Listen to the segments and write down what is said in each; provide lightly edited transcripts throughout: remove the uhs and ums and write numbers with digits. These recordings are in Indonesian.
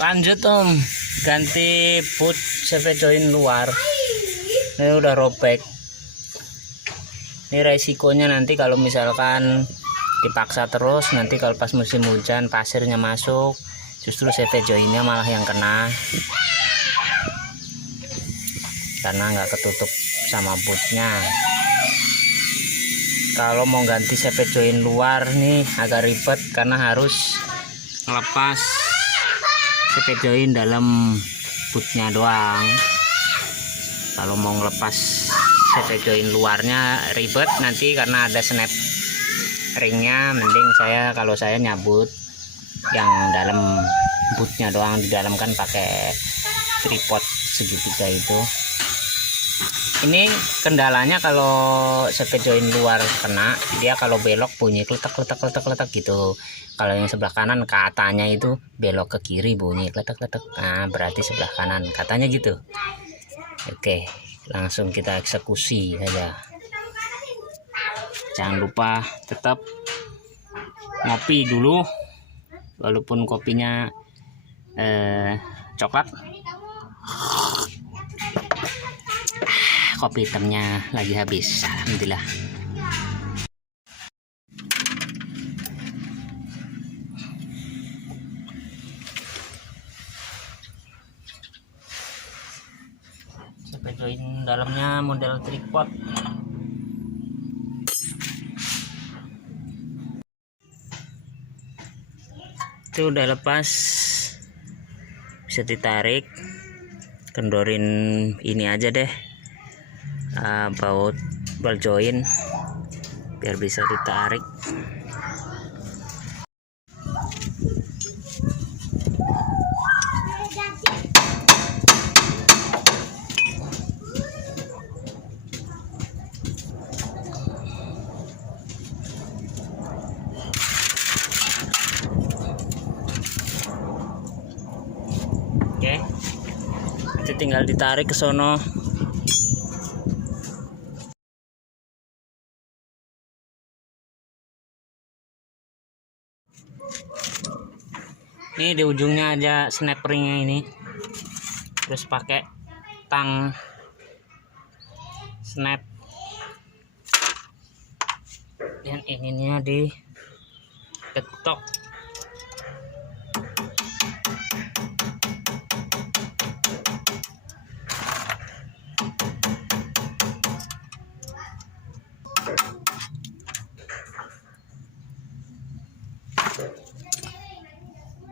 Lanjut Om, ganti boot CV join luar. Ini udah robek. Ini resikonya nanti kalau misalkan dipaksa terus, nanti kalau pas musim hujan pasirnya masuk, justru CV joinnya malah yang kena, karena nggak ketutup sama bootnya. Kalau mau ganti CV join luar nih agak ribet, karena harus ngelepas CV join dalam bootnya doang. Kalau mau ngelepas CV join luarnya ribet nanti, karena ada snap ringnya. Mending kalau saya nyabut yang dalam bootnya doang. Di dalam kan pakai tripod segitiga itu. Ini kendalanya kalau CV join luar kena, dia kalau belok bunyi kletek gitu. Kalau yang sebelah kanan katanya itu belok ke kiri bunyi kletek. Nah, berarti sebelah kanan katanya gitu. Oke, langsung kita eksekusi aja. Jangan lupa tetap ngopi dulu, walaupun kopinya coklat. Kopi hitamnya lagi habis, alhamdulillah. CV join dalamnya model tripod. Itu udah lepas, bisa ditarik. Kendorin ini aja deh, baut ball join biar bisa ditarik. Oke, itu tinggal ditarik ke sono. Ini di ujungnya aja snap ringnya ini, terus pakai tang snap, dan ininya diketok.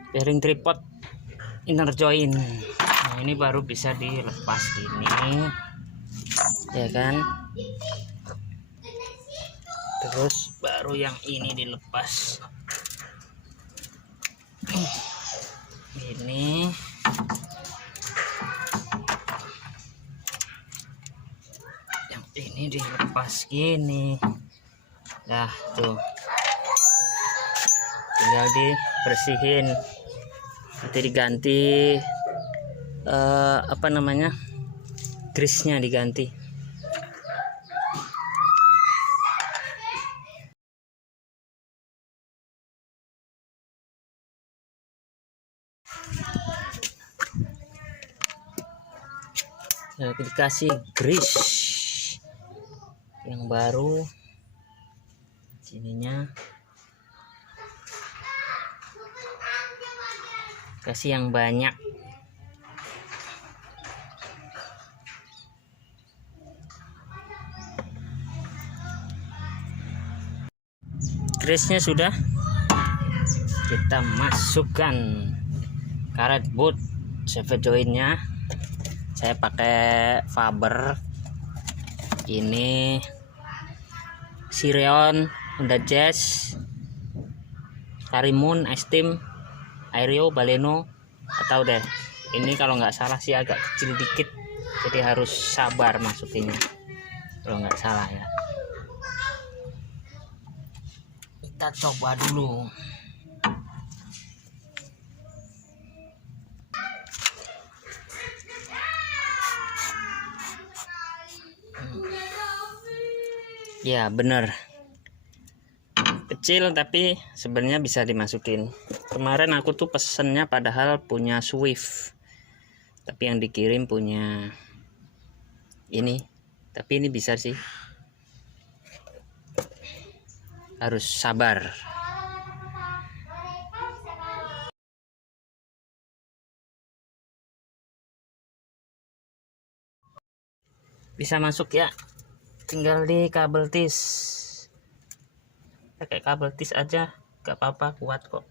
Bearing tripod inner join. Nah, ini baru bisa dilepas gini, ya kan? Terus baru yang ini dilepas. Ini yang ini dilepas gini. Nah, tuh. Tinggal dibersihin. Nanti diganti apa namanya, grease-nya diganti. Nah, dikasih grease yang baru sininya, kasih yang banyak. Grease-nya sudah, kita masukkan karet boot CV joinnya. Saya pakai Faber ini, Sirion, Honda Jazz, Karimun, Esteem, Aereo, Baleno, atau deh ini kalau nggak salah sih agak kecil dikit, jadi harus sabar masukinnya kalau nggak salah ya. Kita coba dulu. Ya bener, kecil tapi sebenarnya bisa dimasukin. Kemarin aku tuh pesennya padahal punya Swift, tapi yang dikirim punya ini. Tapi ini bisa sih, harus sabar. Bisa masuk ya, tinggal di kabel tis, pakai kabel tis aja gak apa-apa, kuat kok.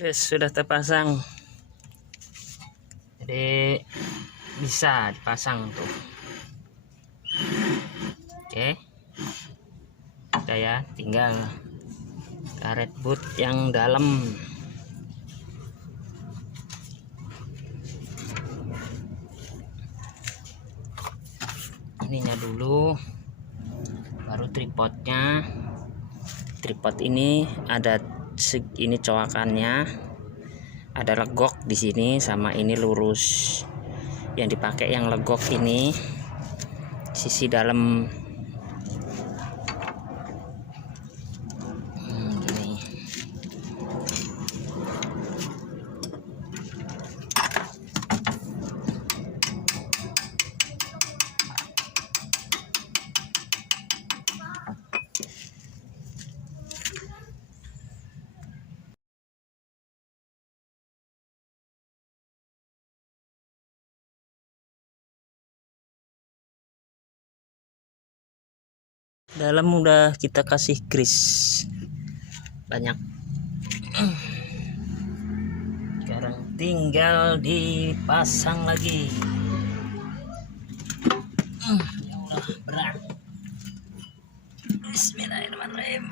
Yes, sudah terpasang, jadi bisa dipasang tuh. Oke, udah ya, tinggal karet boot yang dalam. Ininya dulu, baru tripodnya. Tripod ini ada ini coakannya, ada legok di sini, sama ini lurus. Yang dipakai yang legok ini sisi dalam. Gini. Dalam udah kita kasih grease banyak. Sekarang tinggal dipasang lagi. Ya Allah, berat. Bismillahirrahmanirrahim.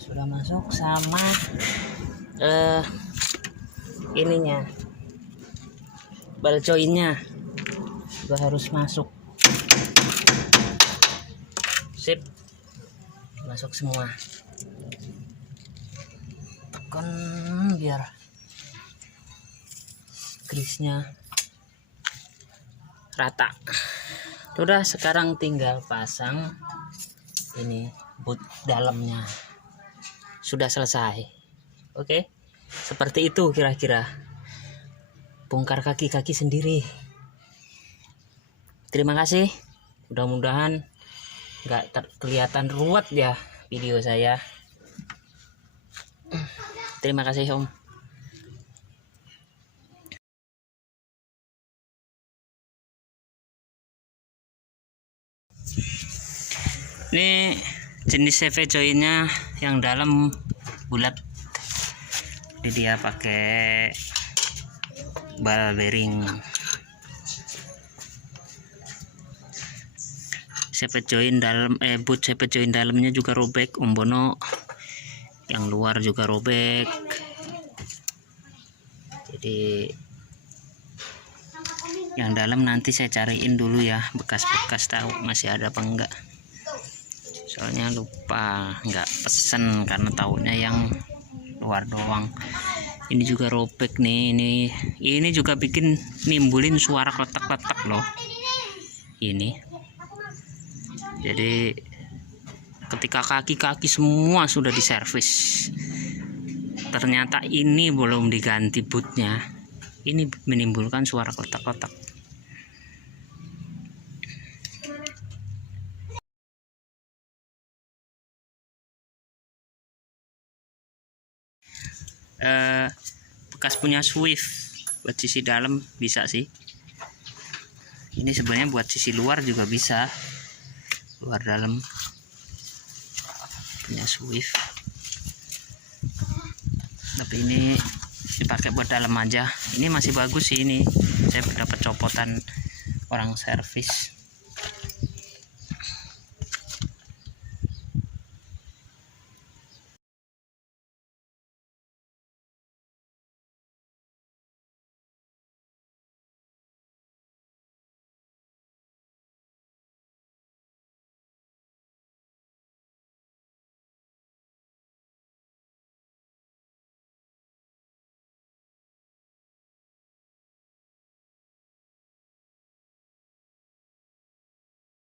Sudah masuk sama ininya, ball joinnya juga harus masuk. Sip, masuk semua. Tekan biar grease-nya rata. Udah, sekarang tinggal pasang ini boot dalamnya. Sudah selesai. Oke, seperti itu kira-kira. Bongkar kaki-kaki sendiri. Terima kasih. Mudah-mudahan nggak kelihatan ruwet ya video saya. Terima kasih Om. Ini jenis CV joinnya yang dalam bulat. Jadi dia pakai ball bearing. CV join dalam boot CV join dalamnya juga robek Om Bono. Yang luar juga robek. Jadi yang dalam nanti saya cariin dulu ya, bekas-bekas tahu masih ada apa enggak. Soalnya lupa nggak pesen karena tahunya yang luar doang. Ini juga robek nih, ini juga bikin nimbulin suara kletak-kletak loh ini. Jadi ketika kaki-kaki semua sudah diservis, ternyata ini belum diganti bootnya, ini menimbulkan suara kletak-kletak. Bekas punya Swift buat sisi dalam bisa sih. Ini sebenarnya buat sisi luar juga bisa, luar dalam, punya Swift, tapi ini dipakai buat dalam aja. Ini masih bagus sih, ini saya dapat copotan orang servis.